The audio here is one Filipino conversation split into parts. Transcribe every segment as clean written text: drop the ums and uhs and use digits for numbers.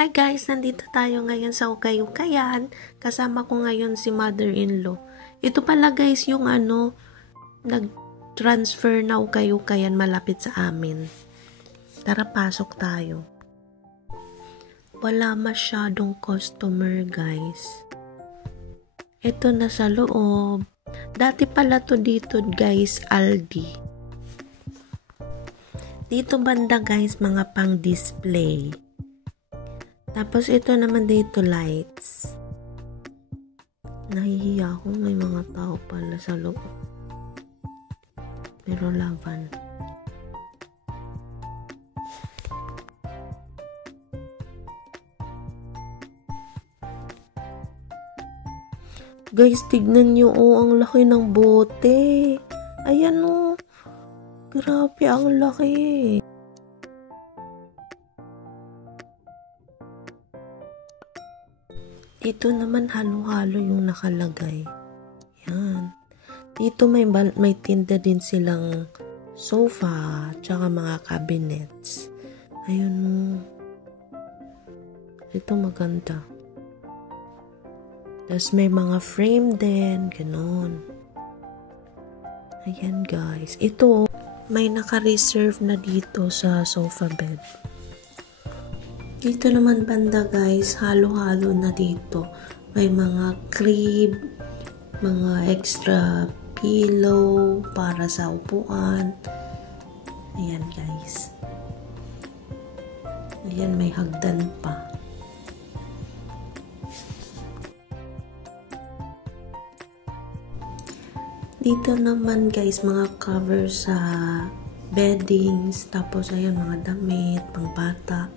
Hi guys, nandito tayo ngayon sa Ukay-Ukayan. Kasama ko ngayon si mother-in-law. Ito pala guys yung nag-transfer na Ukay-Ukayan malapit sa amin. Tara, pasok tayo. Wala masyadong customer guys. Ito na sa loob. Dati pala to dito guys, Aldi. Dito banda guys, mga pang-display. Tapos ito naman dito lights. Nahihiya ako, may mga tao pala sa loob. Pero laban. Guys, tignan nyo ang laki ng bote. Ayan grabe, ang laki. Dito naman halo-halo yung nakalagay. Yan. Dito may tinda din silang sofa, tsaka mga cabinets. Ayun Ito maganda. Tapos may mga frame din, ganon. Ayan guys. Ito, may naka-reserve na dito sa sofa bed. Dito naman banda guys, halo-halo na dito. May mga crib, mga extra pillow para sa upuan. Ayan guys. Ayan, may hagdan pa. Dito naman guys, mga cover sa beddings. Tapos ayan, mga damit, pang bata.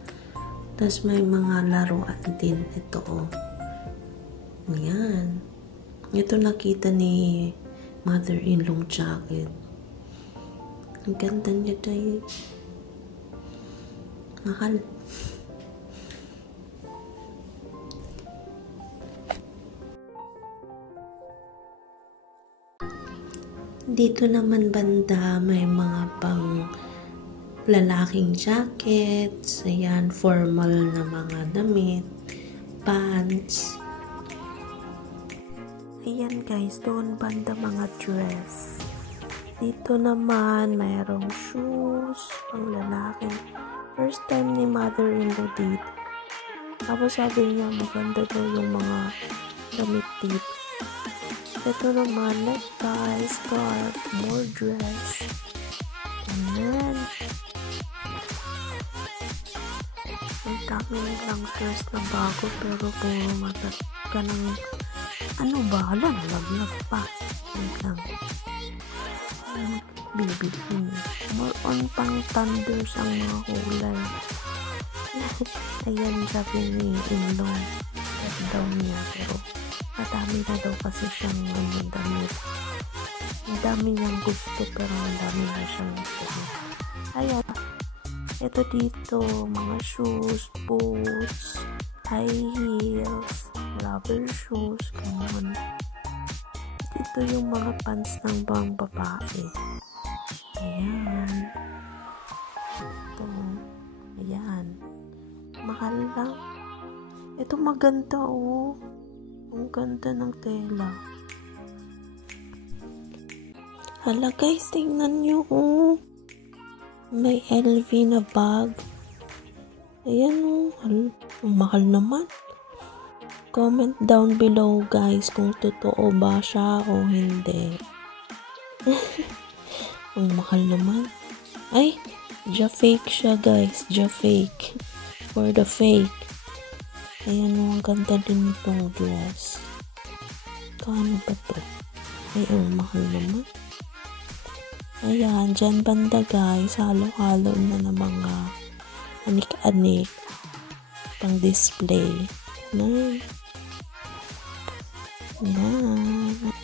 Tapos may mga laruan din. Ito Ayan. Ito nakita ni mother-in-law jacket. Ang ganda niya tayo. Mahal. Dito naman banda may mga pang lalaking jackets, ayan, formal na mga damit, pants. Ayan guys, doon banda mga dress. Dito naman mayroong shoes, pang lalaki. First time ni mother-in-law dito. Tapos sabi niya maganda daw yung mga damit dito. Ito naman, necktie, scarf, more dress. Ayan. Ang dami nilang dress na bago pero puro matat ka ng laglag pa. Wait lang. Bibitin. More on pang thunders ang mga kulay. Ayan, sabi ni in-law. Daw niya, pero madami na daw kasi siyang damit. Ang dami niyang gusto pero ang dami na siyang gusto. Ayan. Ito dito, mga shoes, boots, high heels, rubber shoes, ganun. Dito yung mga pants ng bang babae. Ayan. Ito. Ayan. Mahal lang. Ito maganda Ang ganda ng tela. Hala guys, tingnan nyo may LV na bag. Ayan ang mahal naman. Comment down below guys kung totoo ba siya o hindi. Ang mahal naman. Ay, ja-fake siya guys. Ja-fake. For the fake. Ayan ang ganda din itong dress. Kano ba to? Ay, ang mahal naman. Ayan, dyan banda guys, halo-halo na ng mga anik-anik pang display. Ayan. Ayan.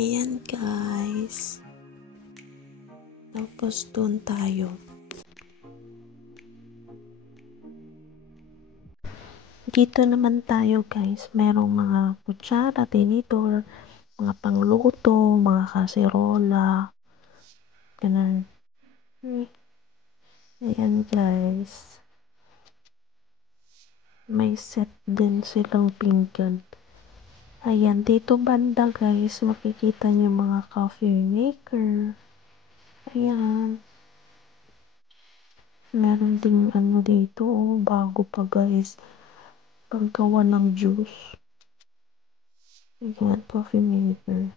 Ayan guys. Tapos doon tayo. Dito naman tayo guys, merong mga kutsara, tinidor, mga pangluto, mga kaserola, ganun. Ayan guys. May set din silang pinggan. Ayan, dito banda guys, makikita niyo mga coffee maker. Ayan. Meron ding ano dito, oh, bago pa guys. Paggawa ng juice. Ayan, coffee maker.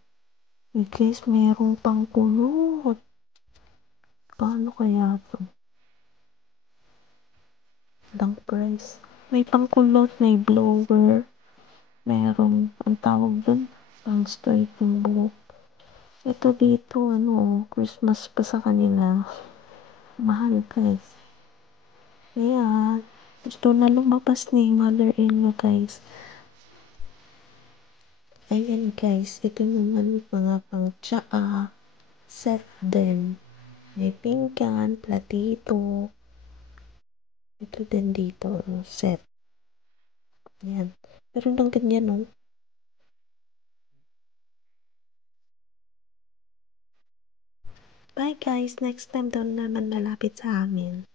Guys, merong pangkulot. Paano kaya to? Lang price. May pangkulot, may blower. Merong, ang tawag dun, pang straight yung buhok. Ito dito, ano, Christmas pa sa kanila. Mahal guys. Kaya, gusto na lumabas ni mother-in-law guys. Ayan guys, ito naman mga pang tsaa. Set din. May pinggan, platito. Ito din dito, set. Ayan. Pero lang ganyan, no? Bye guys, next time doon naman malapit sa amin.